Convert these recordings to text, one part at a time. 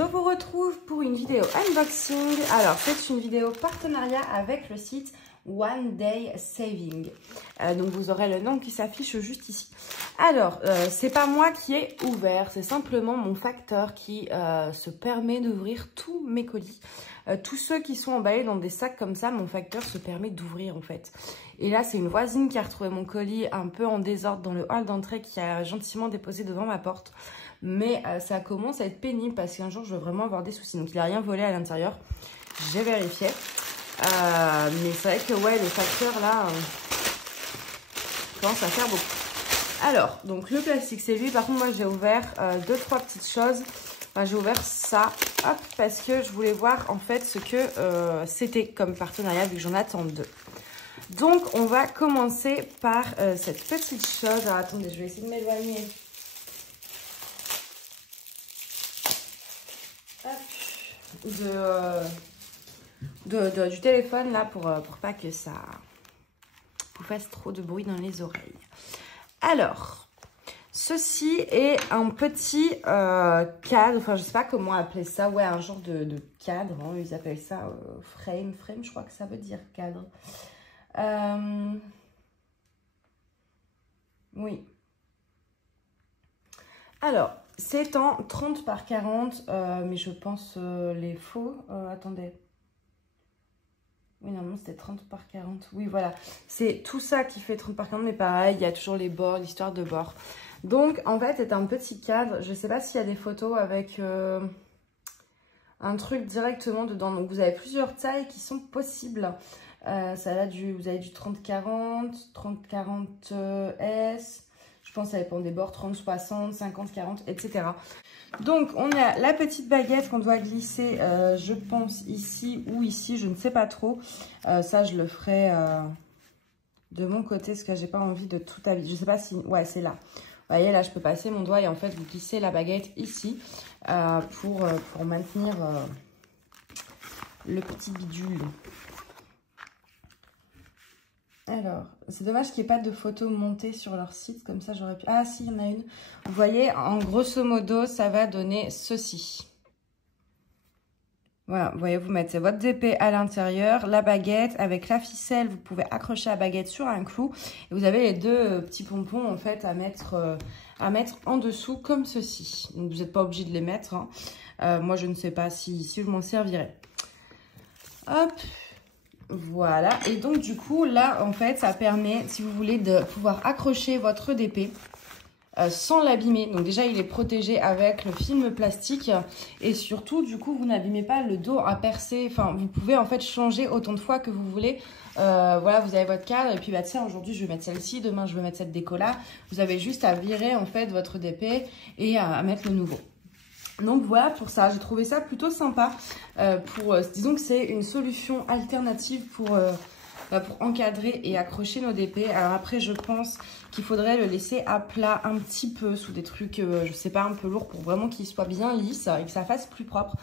Je vous retrouve pour une vidéo unboxing. Alors, c'est une vidéo partenariat avec le site One Day Saving. Donc, vous aurez le nom qui s'affiche juste ici. Alors, c'est pas moi qui ai ouvert, c'est simplement mon facteur qui se permet d'ouvrir tous mes colis. Tous ceux qui sont emballés dans des sacs comme ça, mon facteur se permet d'ouvrir en fait. Et là, c'est une voisine qui a retrouvé mon colis un peu en désordre dans le hall d'entrée qui a gentiment déposé devant ma porte. Mais ça commence à être pénible parce qu'un jour, je vais vraiment avoir des soucis. Donc, il n'a rien volé à l'intérieur. J'ai vérifié. Mais c'est vrai que ouais, les facteurs là commencent à faire beaucoup. Alors, donc le plastique, c'est lui. Par contre, moi, j'ai ouvert 2-3 petites choses. Enfin, j'ai ouvert ça, hop, parce que je voulais voir en fait ce que c'était comme partenariat vu que j'en attends deux. Donc, on va commencer par cette petite chose. Alors, attendez, je vais essayer de m'éloigner. Du téléphone là pour pas que ça vous fasse trop de bruit dans les oreilles. Alors, ceci est un petit cadre, enfin je sais pas comment appeler ça, ouais, un genre de cadre, hein, ils appellent ça frame, je crois que ça veut dire cadre. Oui. Alors, c'est en 30 par 40, mais je pense les faux. Attendez. Oui, normalement, c'était 30 par 40. Oui, voilà. C'est tout ça qui fait 30 par 40, mais pareil, il y a toujours les bords, l'histoire de bords. Donc, en fait, c'est un petit cadre. Je ne sais pas s'il y a des photos avec un truc directement dedans. Donc, vous avez plusieurs tailles qui sont possibles. Ça a vous avez du 30-40, 30-40S. Je pense que ça dépend des bords, 30-60, 50-40, etc. Donc, on a la petite baguette qu'on doit glisser, je pense, ici ou ici. Je ne sais pas trop. Ça, je le ferai de mon côté parce que j'ai pas envie de tout habiller. Je ne sais pas si... Ouais, c'est là. Vous voyez, là, je peux passer mon doigt et en fait, vous glissez la baguette ici pour maintenir le petit bidule. Alors, c'est dommage qu'il n'y ait pas de photos montées sur leur site, comme ça j'aurais pu... Ah si, il y en a une. Vous voyez, en grosso modo, ça va donner ceci. Voilà, vous voyez, vous mettez votre DP à l'intérieur, la baguette, avec la ficelle, vous pouvez accrocher la baguette sur un clou. Et vous avez les deux petits pompons, en fait, à mettre en dessous, comme ceci. Donc, vous n'êtes pas obligé de les mettre. Hein. Moi, je ne sais pas si je m'en servirai. Hop. Voilà, et donc du coup, là, en fait, ça permet, si vous voulez, de pouvoir accrocher votre DP sans l'abîmer. Donc déjà, il est protégé avec le film plastique et surtout, du coup, vous n'abîmez pas le dos à percer. Enfin, vous pouvez en fait changer autant de fois que vous voulez. Voilà, vous avez votre cadre et puis, bah, tiens, aujourd'hui, je vais mettre celle-ci, demain, je vais mettre cette déco-là. Vous avez juste à virer, en fait, votre DP et à mettre le nouveau. Donc voilà pour ça, j'ai trouvé ça plutôt sympa. Disons que c'est une solution alternative pour encadrer et accrocher nos DP. Alors après, je pense qu'il faudrait le laisser à plat un petit peu sous des trucs, je sais pas, un peu lourds pour vraiment qu'il soit bien lisse et que ça fasse plus propre.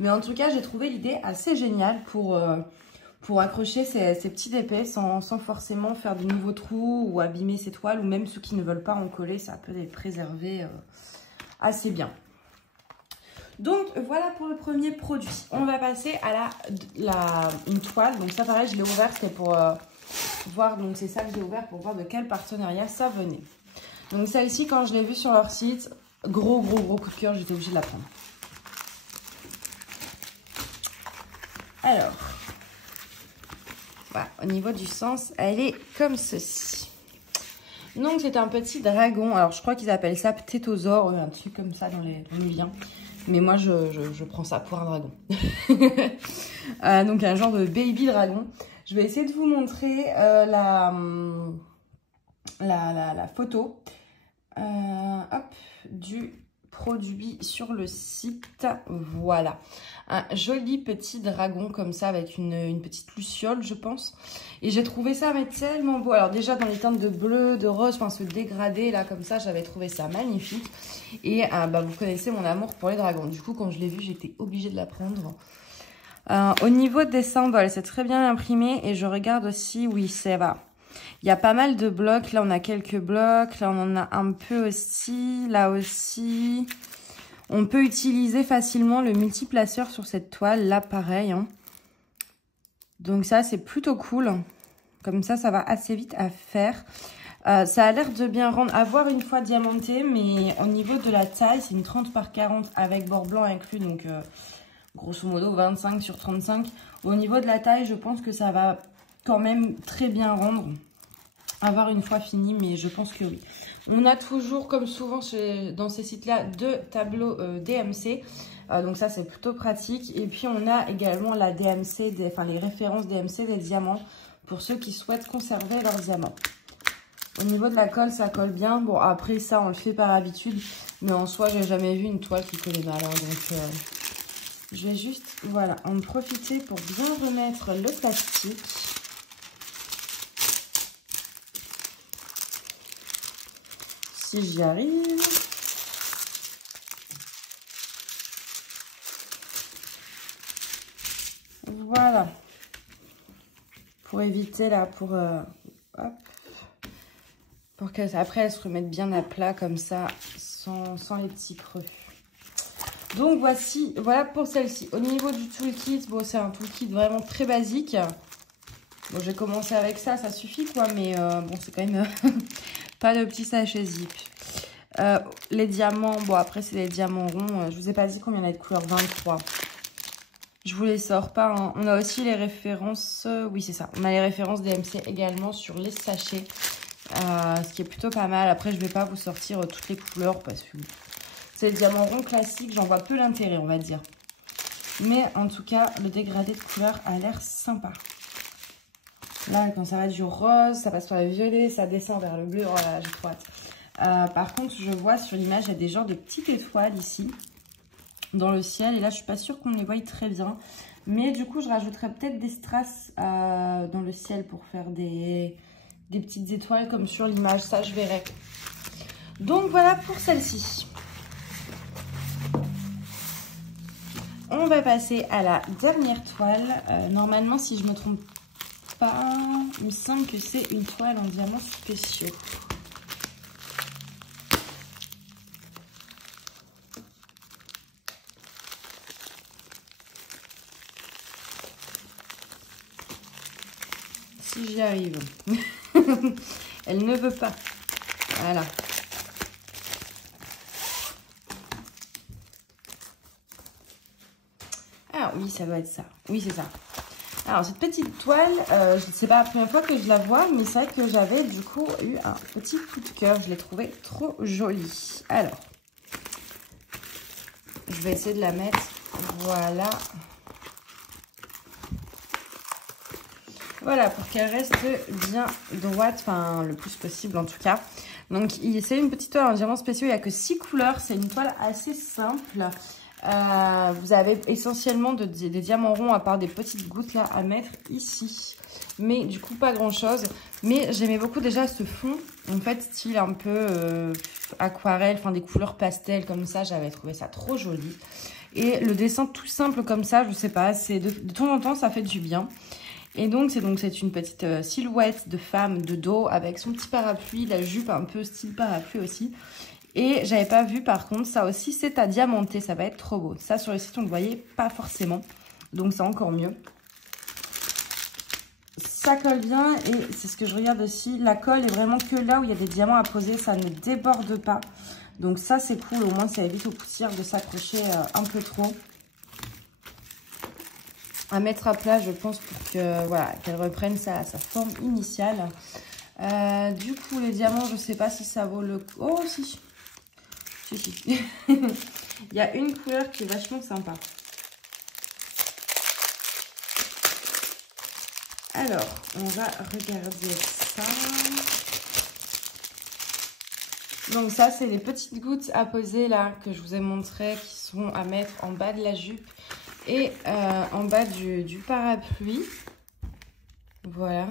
Mais en tout cas, j'ai trouvé l'idée assez géniale pour accrocher ces petits DP sans forcément faire de nouveaux trous ou abîmer ces toiles. Ou même ceux qui ne veulent pas en coller, ça peut les préserver assez bien. Donc voilà pour le premier produit. On va passer à une toile. Donc ça pareil, je l'ai ouvert, c'était pour voir. Donc c'est ça que j'ai ouvert pour voir de quel partenariat ça venait. Donc celle-ci, quand je l'ai vue sur leur site, gros coup de cœur, j'étais obligée de la prendre. Alors, voilà, au niveau du sens, elle est comme ceci. Donc c'est un petit dragon. Alors je crois qu'ils appellent ça ptétosaure, un truc comme ça dans les liens. Mais moi, je prends ça pour un dragon. Donc, un genre de baby dragon. Je vais essayer de vous montrer la photo du produit sur le site. Voilà. Un joli petit dragon comme ça avec une petite luciole, je pense. Et j'ai trouvé ça mais tellement beau. Alors déjà dans les teintes de bleu, de rose, enfin ce dégradé là comme ça, j'avais trouvé ça magnifique. Et vous connaissez mon amour pour les dragons. Du coup quand je l'ai vu, j'étais obligée de la prendre. Au niveau des symboles, c'est très bien imprimé. Et je regarde aussi, oui ça va. Il y a pas mal de blocs. Là on a quelques blocs. Là on en a un peu aussi. Là aussi. On peut utiliser facilement le multiplaceur sur cette toile, là pareil. Hein. Donc ça, c'est plutôt cool. Comme ça va assez vite à faire. Ça a l'air de bien rendre, à voir une fois diamanté, mais au niveau de la taille, c'est une 30 par 40 avec bord blanc inclus, donc grosso modo 25 sur 35. Au niveau de la taille, je pense que ça va quand même très bien rendre, à voir une fois fini, mais je pense que oui. On a toujours, comme souvent dans ces sites-là, 2 tableaux DMC. Donc ça, c'est plutôt pratique. Et puis, on a également la DMC, les références DMC des diamants pour ceux qui souhaitent conserver leurs diamants. Au niveau de la colle, ça colle bien. Bon, après, ça, on le fait par habitude. Mais en soi, j'ai jamais vu une toile qui collait mal. Hein, donc, je vais juste, voilà, en profiter pour bien remettre le plastique. Si j'y arrive. Voilà. Pour éviter là, hop. Pour qu'après elle se remette bien à plat comme ça, sans les petits creux. Donc voilà pour celle-ci. Au niveau du toolkit, bon c'est un toolkit vraiment très basique. Bon j'ai commencé avec ça, ça suffit quoi, mais bon c'est quand même pas de petit sachet zip. Les diamants, bon après c'est les diamants ronds, je vous ai pas dit combien il y en a de couleur, 23. Je vous les sors pas, hein. On a aussi les références, oui c'est ça, on a les références DMC également sur les sachets. Ce qui est plutôt pas mal. Après, je vais pas vous sortir toutes les couleurs parce que c'est le diamant rond classique. J'en vois peu l'intérêt, on va dire. Mais en tout cas, le dégradé de couleur a l'air sympa. Là, quand ça va du rose, ça passe par le violet, ça descend vers le bleu. Oh là là, j'ai trop hâte. Par contre, je vois sur l'image, il y a des genres de petites étoiles ici, dans le ciel. Et là, je suis pas sûre qu'on les voie très bien. Mais du coup, je rajouterai peut-être des strass dans le ciel pour faire des petites étoiles comme sur l'image, ça je verrai. Donc voilà pour celle-ci. On va passer à la dernière toile. Normalement, si je ne me trompe pas, il me semble que c'est une toile en diamants spéciaux. Si j'y arrive. Elle ne veut pas. Voilà. Ah oui, ça doit être ça. Oui, c'est ça. Alors, cette petite toile, je ne sais pas la première fois que je la vois, mais c'est vrai que j'avais du coup eu un petit coup de cœur. Je l'ai trouvée trop jolie. Alors, je vais essayer de la mettre. Voilà. Voilà, pour qu'elle reste bien droite, enfin le plus possible en tout cas. Donc c'est une petite toile en diamants spéciaux, il n'y a que 6 couleurs, c'est une toile assez simple. Vous avez essentiellement des diamants ronds à part des petites gouttes là à mettre ici. Mais du coup pas grand chose. Mais j'aimais beaucoup déjà ce fond, en fait style un peu aquarelle, enfin des couleurs pastel comme ça, j'avais trouvé ça trop joli. Et le dessin tout simple comme ça, je sais pas, c'est de temps en temps ça fait du bien. Et donc c'est une petite silhouette de femme de dos avec son petit parapluie, la jupe un peu style parapluie aussi. Et j'avais pas vu par contre, ça aussi c'est à diamanter, ça va être trop beau. Ça sur le site on ne le voyait pas forcément, donc c'est encore mieux. Ça colle bien et c'est ce que je regarde aussi, la colle est vraiment que là où il y a des diamants à poser, ça ne déborde pas. Donc ça c'est cool, au moins ça évite aux poussières de s'accrocher un peu trop. À mettre à plat, je pense, pour que voilà, qu'elle reprenne sa forme initiale. Du coup, les diamants, je ne sais pas si ça vaut le coup. Oh, si. Si. Il y a une couleur qui est vachement sympa. Alors, on va regarder ça. Donc ça, c'est les petites gouttes à poser là, que je vous ai montré, qui sont à mettre en bas de la jupe. Et en bas du parapluie, voilà,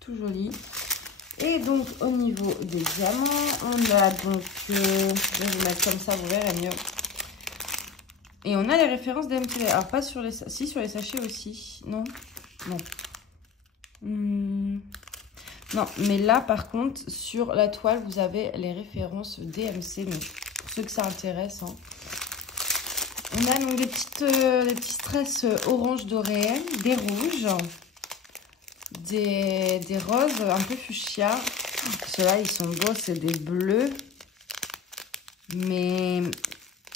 tout joli. Et donc au niveau des diamants, on a donc, je vais vous mettre comme ça, vous verrez mieux. Et on a les références DMC, alors pas sur les, si sur les sachets aussi, non, non. Non, mais là par contre, sur la toile, vous avez les références DMC, mais pour ceux que ça intéresse. Hein. On a donc des petits stress orange doré, des rouges, des roses un peu fuchsia. Ceux-là, ils sont beaux, c'est des bleus. Mais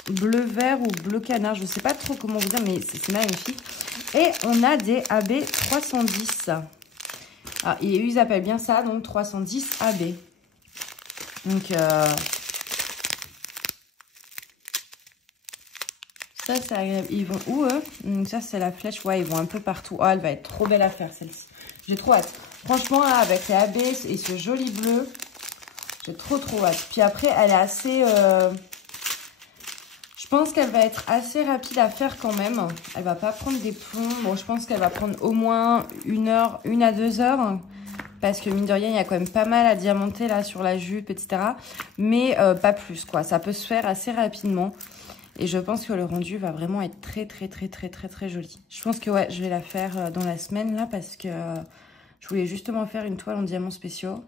bleu vert ou bleu canard, je ne sais pas trop comment vous dire, mais c'est magnifique. Et on a des AB 310. Ah, et ils appellent bien ça, donc 310 AB. Donc, ça, c'est agréable. Ils vont où, eux? Donc, ça, c'est la flèche. Ouais, ils vont un peu partout. Oh, elle va être trop belle à faire, celle-ci. J'ai trop hâte. Franchement, là, avec les AB et ce joli bleu, j'ai trop hâte. Puis après, elle est assez... Je pense qu'elle va être assez rapide à faire quand même. Elle va pas prendre des plombs. Bon, je pense qu'elle va prendre au moins 1 heure, 1 à 2 heures. Parce que mine de rien, il y a quand même pas mal à diamanter là sur la jupe, etc. Mais pas plus, quoi. Ça peut se faire assez rapidement. Et je pense que le rendu va vraiment être très joli. Je pense que ouais, je vais la faire dans la semaine là. Parce que je voulais justement faire une toile en diamants spéciaux.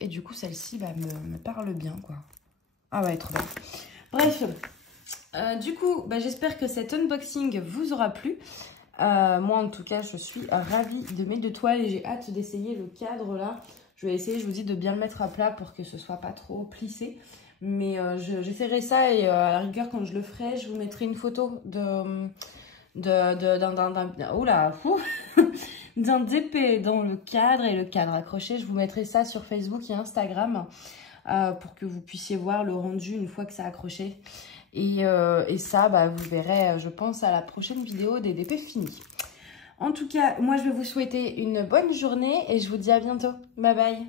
Et du coup, celle-ci me parle bien, quoi. Ah ouais, trop bien. Bref, du coup, j'espère que cet unboxing vous aura plu. Moi, en tout cas, je suis ravie de mes 2 toiles et j'ai hâte d'essayer le cadre là. Je vais essayer, je vous dis, de bien le mettre à plat pour que ce soit pas trop plissé. Mais j'essaierai ça et à la rigueur, quand je le ferai, je vous mettrai une photo d'un DP dans le cadre et le cadre accroché. Je vous mettrai ça sur Facebook et Instagram. Pour que vous puissiez voir le rendu une fois que c'est accroché. Et ça, vous verrez, je pense, à la prochaine vidéo des DP finis. En tout cas, moi, je vais vous souhaiter une bonne journée et je vous dis à bientôt. Bye bye.